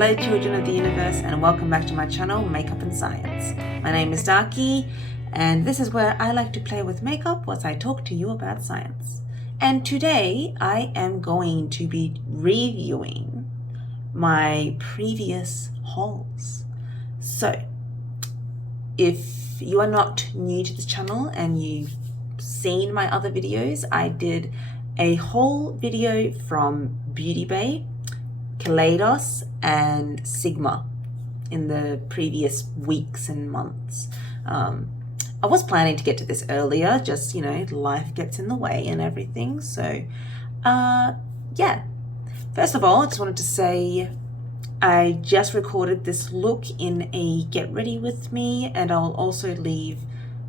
Hello children of the universe, and welcome back to my channel, Makeup and Science. My name is Darky, and this is where I like to play with makeup whilst I talk to you about science. And today I am going to be reviewing my previous hauls. So if you are not new to this channel and you've seen my other videos, I did a haul video from Beauty Bay, Kaleidos and Sigma in the previous weeks and months. I was planning to get to this earlier, just, you know, life gets in the way and everything. So, yeah. First of all, I just wanted to say I just recorded this look in a get ready with me, and I'll also leave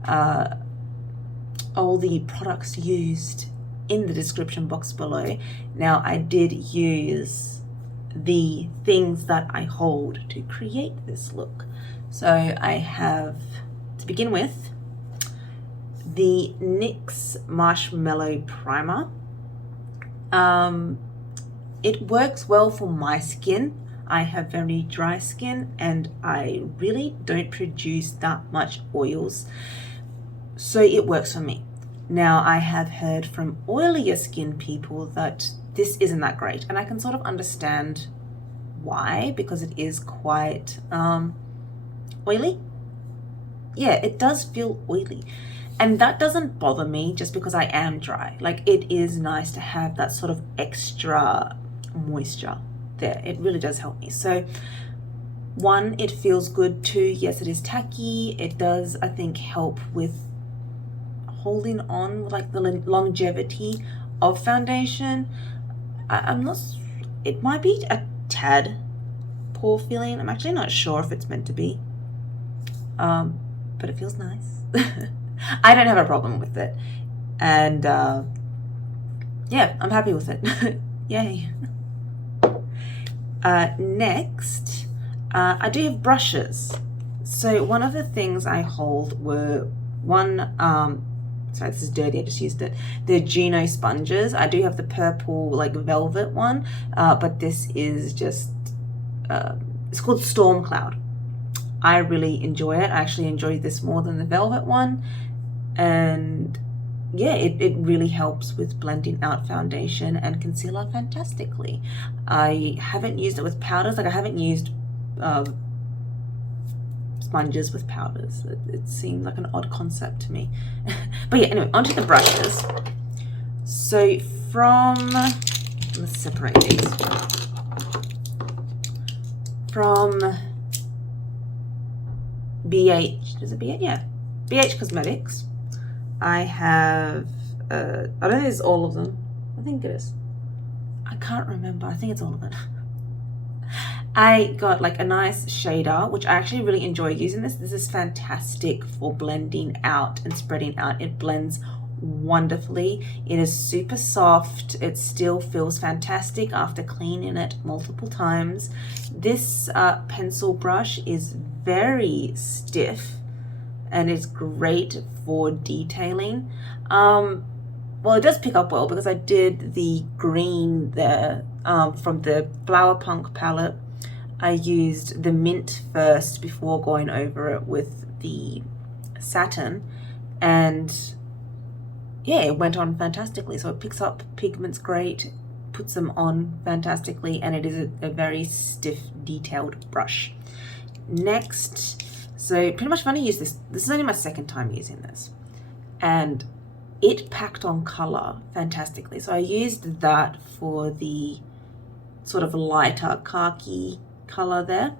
all the products used in the description box below. Now, I did use the things that I hold to create this look. So I have, to begin with, the NYX Marshmallow Primer. It works well for my skin. I have very dry skin and I really don't produce that much oils, so it works for me. Now, I have heard from oilier skin people that this isn't that great, and I can sort of understand why, because it is quite oily. Yeah, it does feel oily, and that doesn't bother me just because I am dry. Like, it is nice to have that sort of extra moisture there. It really does help me. So one, it feels good. Two, yes, it is tacky. It does, I think, help with holding on, like the longevity of foundation. I'm not, it might be a tad poor feeling. I'm actually not sure if it's meant to be, but it feels nice. I don't have a problem with it, and yeah, I'm happy with it. Yay. Next, I do have brushes. So one of the things I hold were sorry, this is dirty, I just used it. The Juno sponges. I do have the purple, like, velvet one, but this is just, it's called Storm Cloud. I really enjoy it. I actually enjoy this more than the velvet one. And yeah, it really helps with blending out foundation and concealer fantastically. I haven't used it with powders. Like, I haven't used sponges with powders. It seemed like an odd concept to me. But yeah, anyway, onto the brushes. So let's separate these. From BH, is it BH? Yeah, BH Cosmetics. I have, I don't think it's all of them. I think it is. I can't remember. I think it's all of it. I got like a nice shader, which I actually really enjoy using this. This is fantastic for blending out and spreading out. It blends wonderfully. It is super soft. It still feels fantastic after cleaning it multiple times. This pencil brush is very stiff and it's great for detailing. Well, it does pick up well because I did the green there from the Flower Punk palette. I used the mint first before going over it with the satin, and yeah, it went on fantastically. So it picks up pigments great, puts them on fantastically, and it is a very stiff, detailed brush. Next, so pretty much when I use this is only my second time using this, and it packed on color fantastically. So I used that for the sort of lighter khaki color there.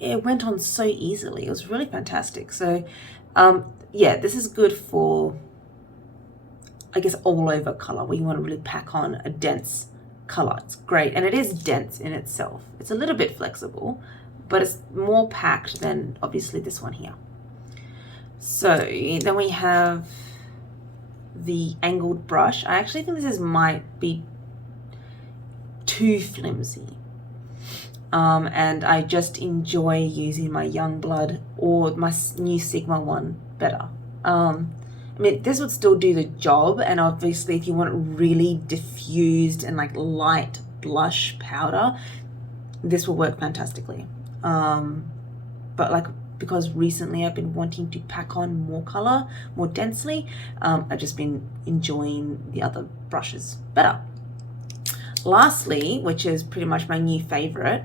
It went on so easily. It was really fantastic. So yeah, this is good for, I guess, all over color where you want to really pack on a dense color. It's great, and it is dense in itself. It's a little bit flexible, but it's more packed than obviously this one here. So then we have the angled brush. I actually think this might be too flimsy, and I just enjoy using my Youngblood or my new Sigma one better. I mean, this would still do the job, and obviously if you want it really diffused and like light blush powder, this will work fantastically. But like, because recently I've been wanting to pack on more color, more densely, I've just been enjoying the other brushes better. Lastly, which is pretty much my new favorite,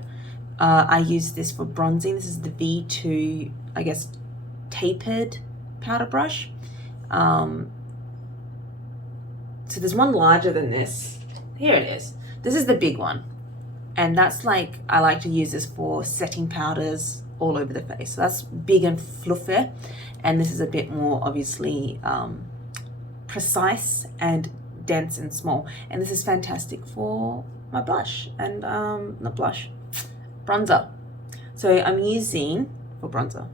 I use this for bronzing. This is the V2, I guess, tapered powder brush. So there's one larger than this. Here it is. This is the big one. And that's like, I like to use this for setting powders all over the face. So that's big and fluffy. And this is a bit more obviously precise and dense and small. And this is fantastic for my blush and not blush, bronzer. So I'm using, for bronzer,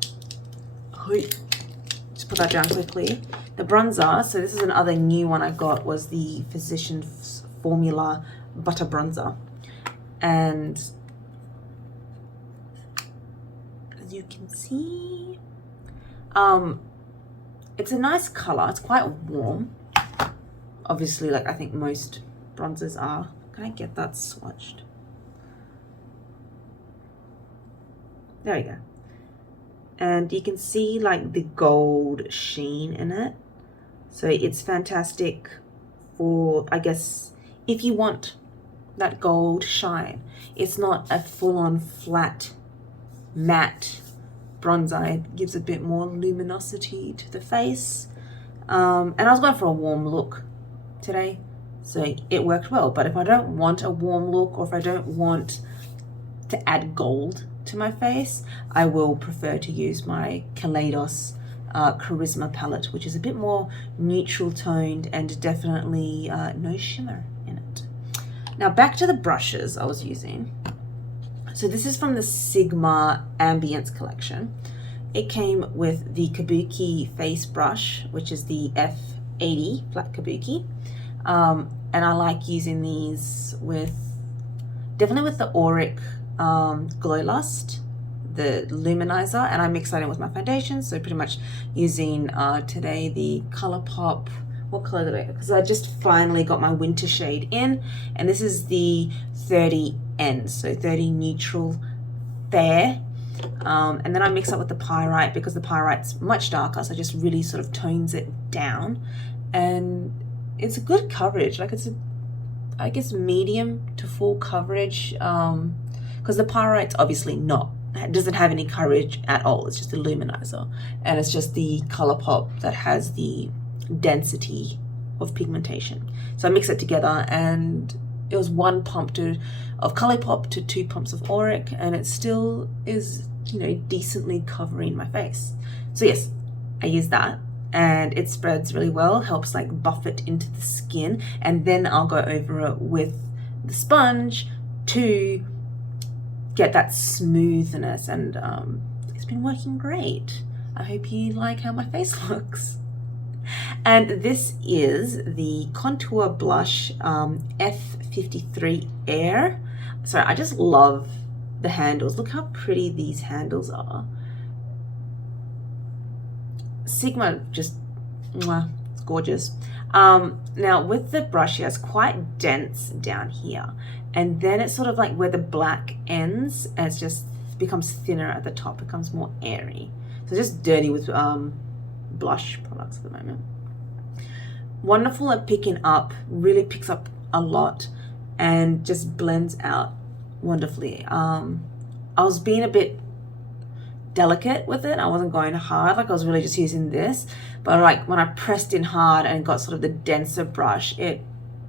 just put that down quickly. The bronzer, so this is another new one I got, was the Physicians Formula Butter Bronzer. And as you can see, it's a nice color. It's quite warm. Obviously, like I think most bronzers are. Can I get that swatched? There we go. And you can see like the gold sheen in it. So it's fantastic for, I guess, if you want that gold shine. It's not a full-on flat matte bronzer. It gives a bit more luminosity to the face. And I was going for a warm look today, so it worked well. But if I don't want a warm look, or if I don't want to add gold to my face, I will prefer to use my Kaleidos Charisma palette, which is a bit more neutral toned and definitely no shimmer in it. Now back to the brushes I was using. So this is from the Sigma Ambience collection. It came with the Kabuki face brush, which is the F80 flat Kabuki. And I like using these with, definitely with the Auric Glow Lust, the luminizer, and I mix that in with my foundation. So pretty much using today the ColourPop, what color did I get? Because I just finally got my winter shade in, and this is the 30N, so 30 neutral fair. And then I mix it with the pyrite, because the pyrite's much darker, so it just really sort of tones it down. And it's a good coverage, like it's a, I guess, medium to full coverage, because the pyrite's obviously not, it doesn't have any coverage at all. It's just a luminizer, and it's just the ColourPop that has the density of pigmentation. So I mix it together, and it was 1 pump of ColourPop to 2 pumps of Auric, and it still is, you know, decently covering my face. So yes, I use that, and it spreads really well, helps like buff it into the skin, and then I'll go over it with the sponge to get that smoothness, and it's been working great. I hope you like how my face looks. And this is the Contour Blush F53 Air. Sorry, I just love the handles. Look how pretty these handles are. Sigma, just, mwah, it's gorgeous. Now with the brush here, it's quite dense down here, and then it's sort of like where the black ends, and it just becomes thinner at the top, becomes more airy. So just dirty with blush products at the moment. Wonderful at picking up, really picks up a lot, and just blends out wonderfully. I was being a bit delicate with it. I wasn't going hard, like I was really just using this, but like when I pressed in hard and got sort of the denser brush, it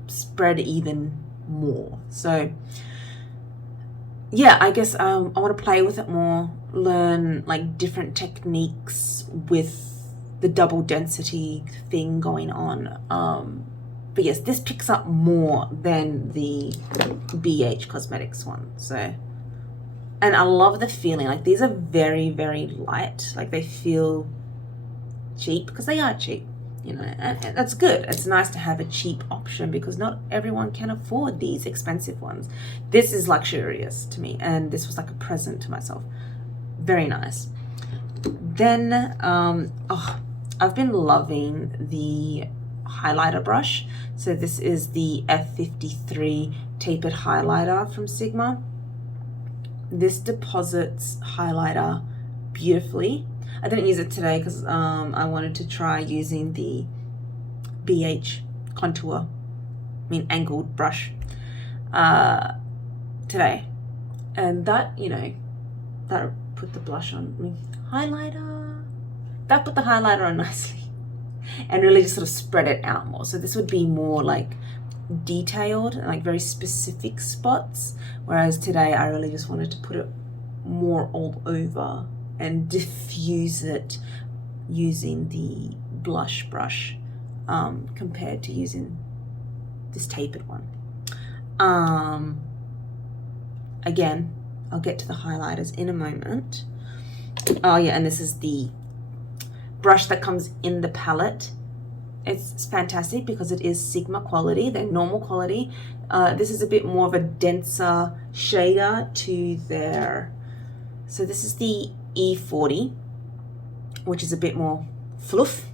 spread even more. So yeah, I guess I want to play with it more, learn like different techniques with the double density thing going on. But yes, this picks up more than the BH Cosmetics one. So, and I love the feeling, like these are very, very light, like they feel cheap, because they are cheap, you know, and that's good. It's nice to have a cheap option, because not everyone can afford these expensive ones. This is luxurious to me, and this was like a present to myself. Very nice. Then I've been loving the highlighter brush. So this is the F53 tapered highlighter from Sigma. This deposits highlighter beautifully. I didn't use it today because I wanted to try using the BH contour, angled brush today. And that, that put the blush on, highlighter. That put the highlighter on nicely and really just sort of spread it out more. So this would be more like detailed and like very specific spots. Whereas today I really just wanted to put it more all over and diffuse it using the blush brush compared to using this tapered one. Again, I'll get to the highlighters in a moment. Oh yeah, and this is the brush that comes in the palette. It's fantastic because it is Sigma quality, they're normal quality. This is a bit more of a denser shader to their, so this is the E40, which is a bit more fluff,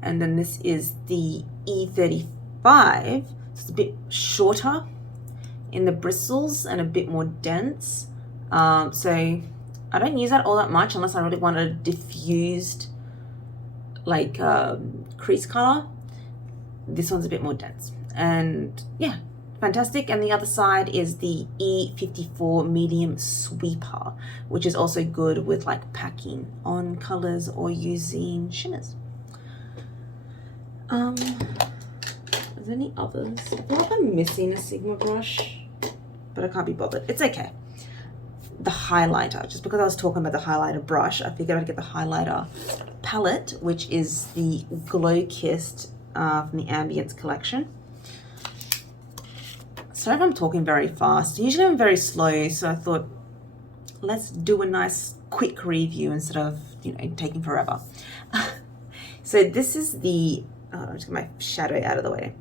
and then this is the E35, so it's a bit shorter in the bristles and a bit more dense. So I don't use that all that much unless I really want a diffused like crease color. This one's a bit more dense, and yeah, fantastic. And the other side is the E54 medium sweeper, which is also good with like packing on colors or using shimmers. Is there any others? I feel like I'm missing a Sigma brush, but I can't be bothered. It's okay. The highlighter, just because I was talking about the highlighter brush, I figured I'd get the highlighter palette, which is the Glow Kissed from the Ambience collection. Sorry if I'm talking very fast. Usually I'm very slow, so I thought let's do a nice quick review instead of taking forever. So this is the I'll just get my shadow out of the way.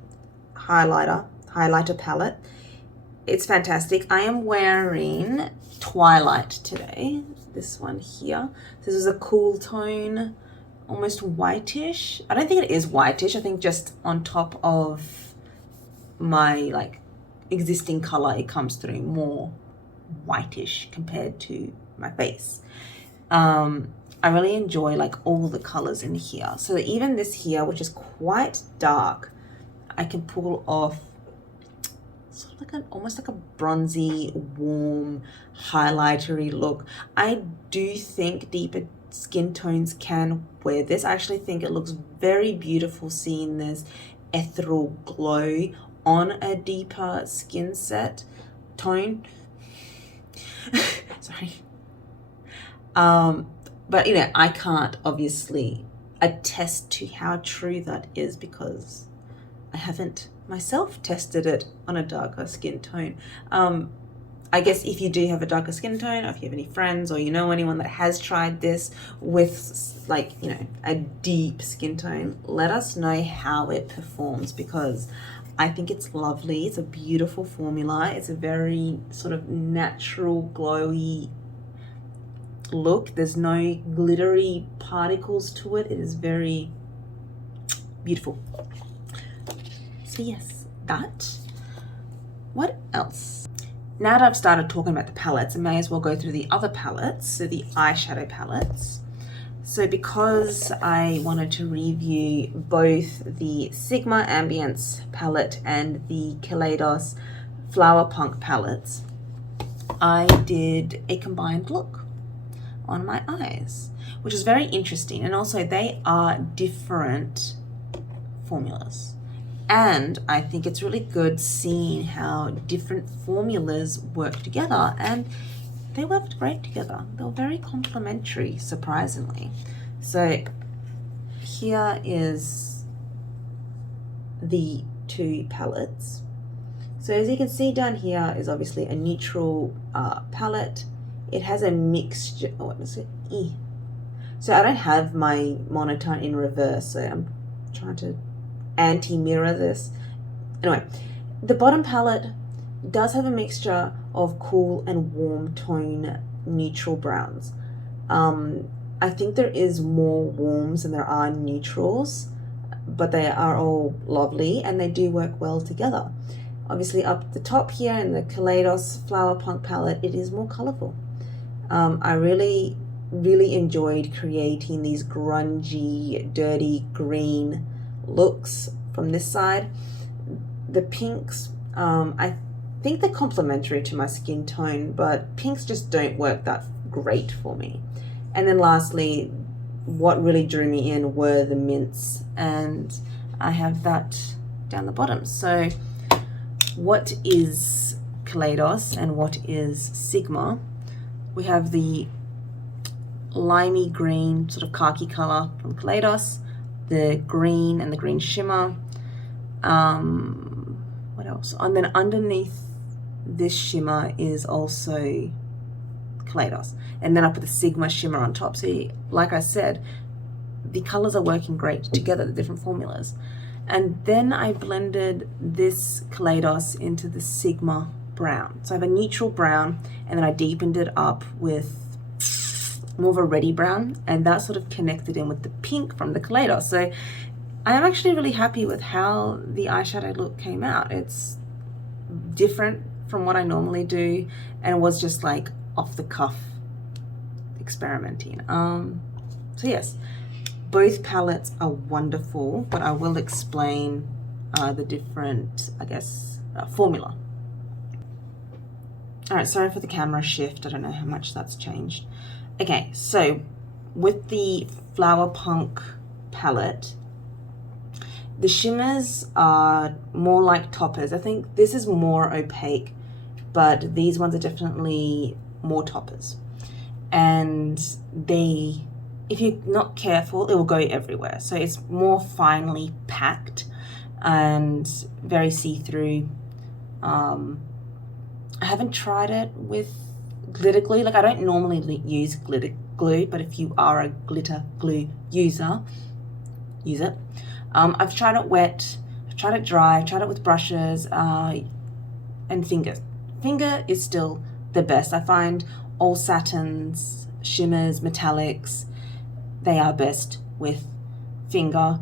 Highlighter palette. It's fantastic. I am wearing Twilight today. This one here. This is a cool tone, almost whitish. I don't think it is whitish. I think just on top of my like existing color, it comes through more whitish compared to my face. I really enjoy like all the colors in here. So even this here, which is quite dark, I can pull off sort of like almost like a bronzy, warm, highlightery look. I do think deeper skin tones can wear this. I actually think it looks very beautiful seeing this ethereal glow on a deeper skin set tone. Sorry. But I can't obviously attest to how true that is because I haven't myself tested it on a darker skin tone. I guess if you do have a darker skin tone, or if you have any friends or anyone that has tried this with like, a deep skin tone, let us know how it performs because I think it's lovely. It's a beautiful formula. It's a very sort of natural, glowy look. There's no glittery particles to it. It is very beautiful. So yes, that. What else? Now that I've started talking about the palettes, I may as well go through the other palettes, so the eyeshadow palettes. So because I wanted to review both the Sigma Ambience palette and the Kaleidos Flower Punk palettes, I did a combined look on my eyes, which is very interesting. And also they are different formulas. And I think it's really good seeing how different formulas work together, and they worked great together. They were very complementary, surprisingly. So here is the two palettes. So as you can see down here is obviously a neutral palette. It has a mixture, what is it? So I don't have my monitor in reverse, so I'm trying to anti-mirror this. Anyway, the bottom palette does have a mixture of cool and warm tone neutral browns. I think there is more warms than there are neutrals, but they are all lovely and they do work well together. Obviously up the top here in the Kaleidos Flower Punk palette, it is more colorful. I really enjoyed creating these grungy, dirty green looks from this side. The pinks, I think they're complementary to my skin tone, but pinks just don't work that great for me. And then lastly, what really drew me in were the mints, and I have that down the bottom. So what is Kaleidos and what is Sigma? We have the limey green, sort of khaki color from Kaleidos, the green and the green shimmer. What else? And then underneath this shimmer is also Kaleidos, and then I put the Sigma shimmer on top. So like I said, the colors are working great together, the different formulas. And then I blended this Kaleidos into the Sigma brown. So I have a neutral brown, and then I deepened it up with more of a reddy brown, and that sort of connected in with the pink from the Kaleidos. So I am actually really happy with how the eyeshadow look came out. It's different from what I normally do, and it was just like off the cuff experimenting. So yes, both palettes are wonderful, but I will explain the different, I guess, formula. All right, sorry for the camera shift. I don't know how much that's changed. Okay, so with the Flower Punk palette, the shimmers are more like toppers. I think this is more opaque, but these ones are definitely more toppers. And they, if you're not careful, it will go everywhere. So it's more finely packed and very see-through. I haven't tried it with glitter glue. Like, I don't normally use glitter glue, but if you are a glitter glue user, use it. I've tried it wet, I've tried it dry, I've tried it with brushes, and fingers. Finger is still the best. I find all satins, shimmers, metallics, they are best with finger.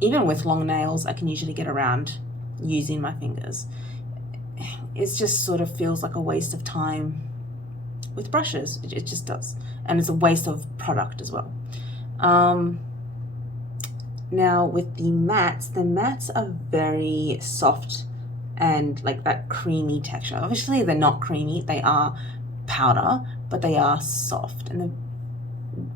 Even with long nails, I can usually get around using my fingers. It just sort of feels like a waste of time with brushes. It just does. And it's a waste of product as well. Now with the mattes are very soft and like that creamy texture. Obviously they're not creamy, they are powder, but they are soft and they're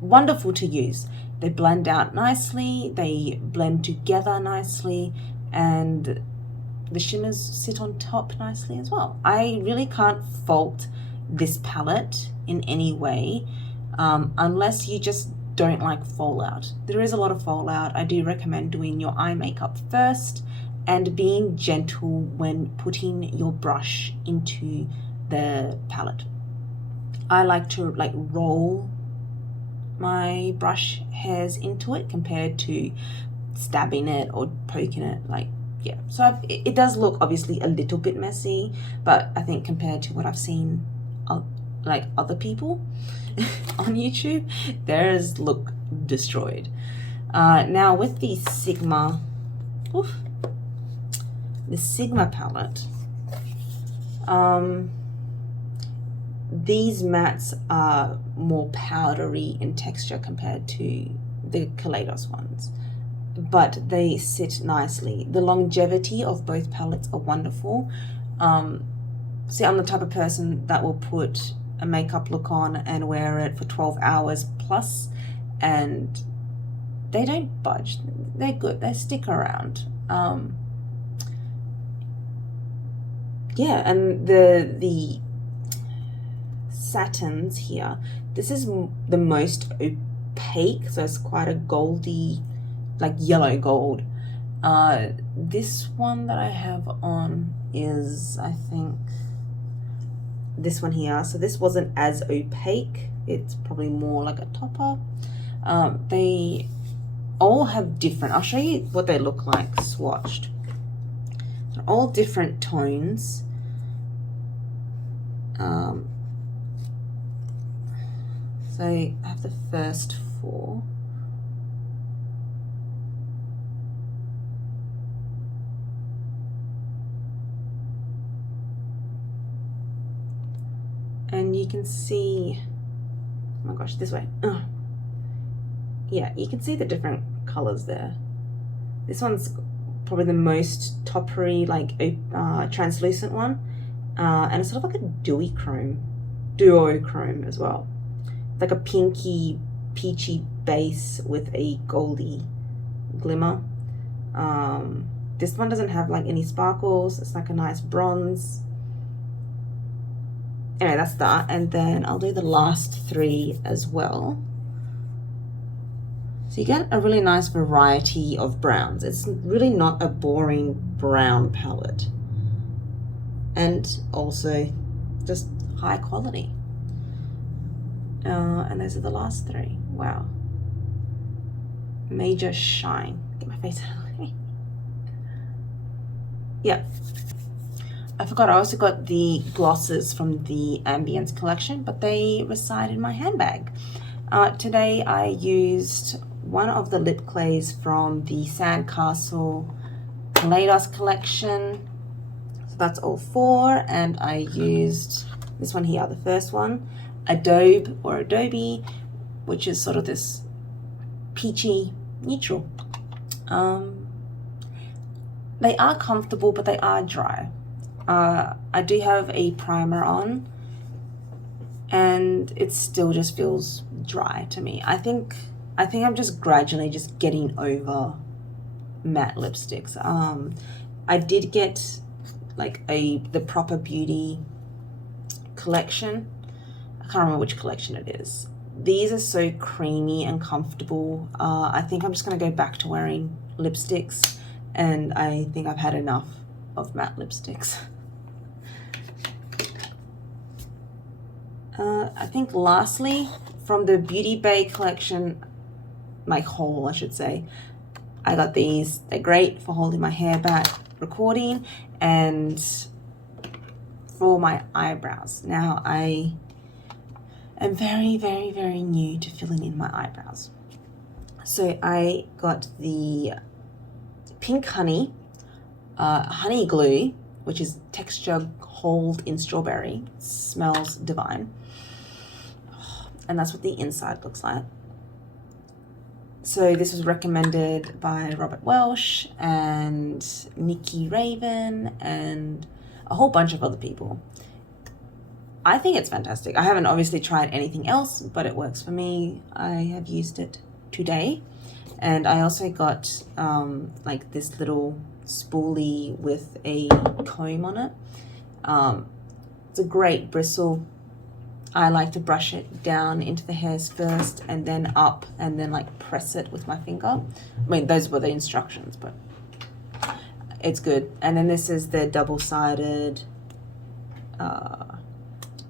wonderful to use. They blend out nicely, they blend together nicely, and the shimmers sit on top nicely as well. I really can't fault this palette in any way, unless you just don't like fallout. There is a lot of fallout. I do recommend doing your eye makeup first and being gentle when putting your brush into the palette. I like to like roll my brush hairs into it compared to stabbing it or poking it. Like, yeah, so it does look obviously a little bit messy, but I think compared to what I've seen like other people on YouTube, theirs look destroyed. Now with the Sigma palette, these mattes are more powdery in texture compared to the Kaleidos ones, but they sit nicely. The longevity of both palettes are wonderful. See, I'm the type of person that will put a makeup look on and wear it for 12 hours plus, and they don't budge. They're good. They stick around. Yeah, and the satins here, this is the most opaque, so it's quite a goldy, like yellow gold. This one that I have on is, I think, this one here. So this wasn't as opaque. It's probably more like a topper. They all have different, I'll show you what they look like swatched. They're all different tones. So I have the first four. and you can see, oh my gosh, this way. Yeah, you can see the different colors there. This one's probably the most toppery, like translucent one, and it's sort of like a duochrome as well. It's like a pinky, peachy base with a goldy glimmer. This one doesn't have like any sparkles. It's like a nice bronze. Anyway, that's that. And then I'll do the last three as well. So you get a really nice variety of browns. It's really not a boring brown palette. And also just high quality. And those are the last three. Wow. Major shine. Get my face out of the way. Yeah. I forgot, I also got the glosses from the Ambience collection, but they reside in my handbag. Today I used one of the lip clays from the Sandcastle Kaleidos collection. So that's all four, and I used this one here, the first one, Adobe, which is sort of this peachy neutral. They are comfortable, but they are dry. I do have a primer on, and it still just feels dry to me. I think I'm just gradually just getting over matte lipsticks. I did get like the Proper Beauty collection. I can't remember which collection it is. These are so creamy and comfortable. I think I'm just gonna go back to wearing lipsticks, and I think I've had enough of matte lipsticks. I think lastly, from the Beauty Bay collection, my haul I should say, I got these. They're great for holding my hair back, recording, and for my eyebrows. Now I am very, very, very new to filling in my eyebrows. So I got the Pink Honey Honey Glue, which is texture hold in strawberry. It smells divine. And that's what the inside looks like. So this was recommended by Robert Welsh and Nikki Raven and a whole bunch of other people. I think it's fantastic. I haven't obviously tried anything else, but it works for me. I have used it today. And I also got like this little spoolie with a comb on it. It's a great bristle. I like to brush it down into the hairs first and then up and then like press it with my finger. I mean, those were the instructions, but it's good. And then this is the double-sided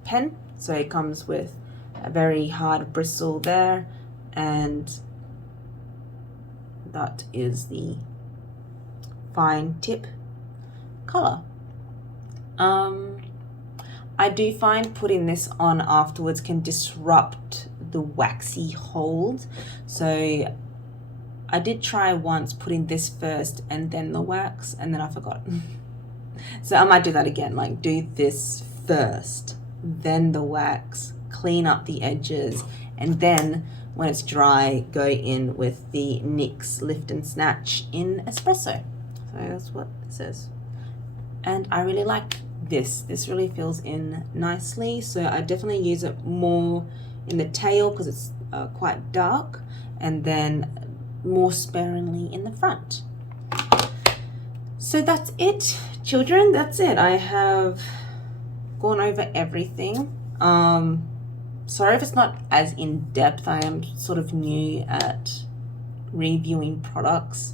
pen. So it comes with a very hard bristle there, and that is the fine tip color. I do find putting this on afterwards can disrupt the waxy hold. So I did try once putting this first and then the wax, and then I forgot. So I might do that again, like do this first, then the wax, clean up the edges, and then when it's dry, go in with the NYX Lift and Snatch in Espresso. So that's what this is. And I really like this. This really fills in nicely. So I definitely use it more in the tail because it's quite dark, and then more sparingly in the front. So that's it, children. That's it. I have gone over everything. Sorry if it's not as in-depth. I am sort of new at reviewing products.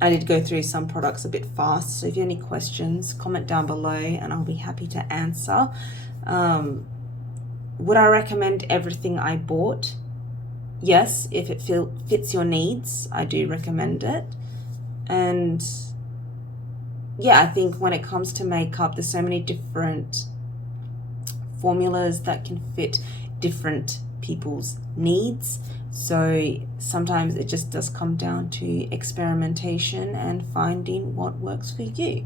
I did go through some products a bit fast, so if you have any questions, comment down below and I'll be happy to answer. Would I recommend everything I bought? Yes, if it fits your needs, I do recommend it. And yeah, I think when it comes to makeup, there's so many different formulas that can fit different people's needs. So sometimes it just does come down to experimentation and finding what works for you.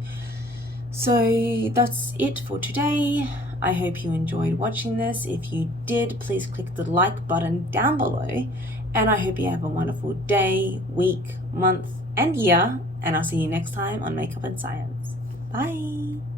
So that's it for today. I hope you enjoyed watching this. If you did, please click the like button down below, and I hope you have a wonderful day, week, month, and year, and I'll see you next time on Makeup and Science. Bye!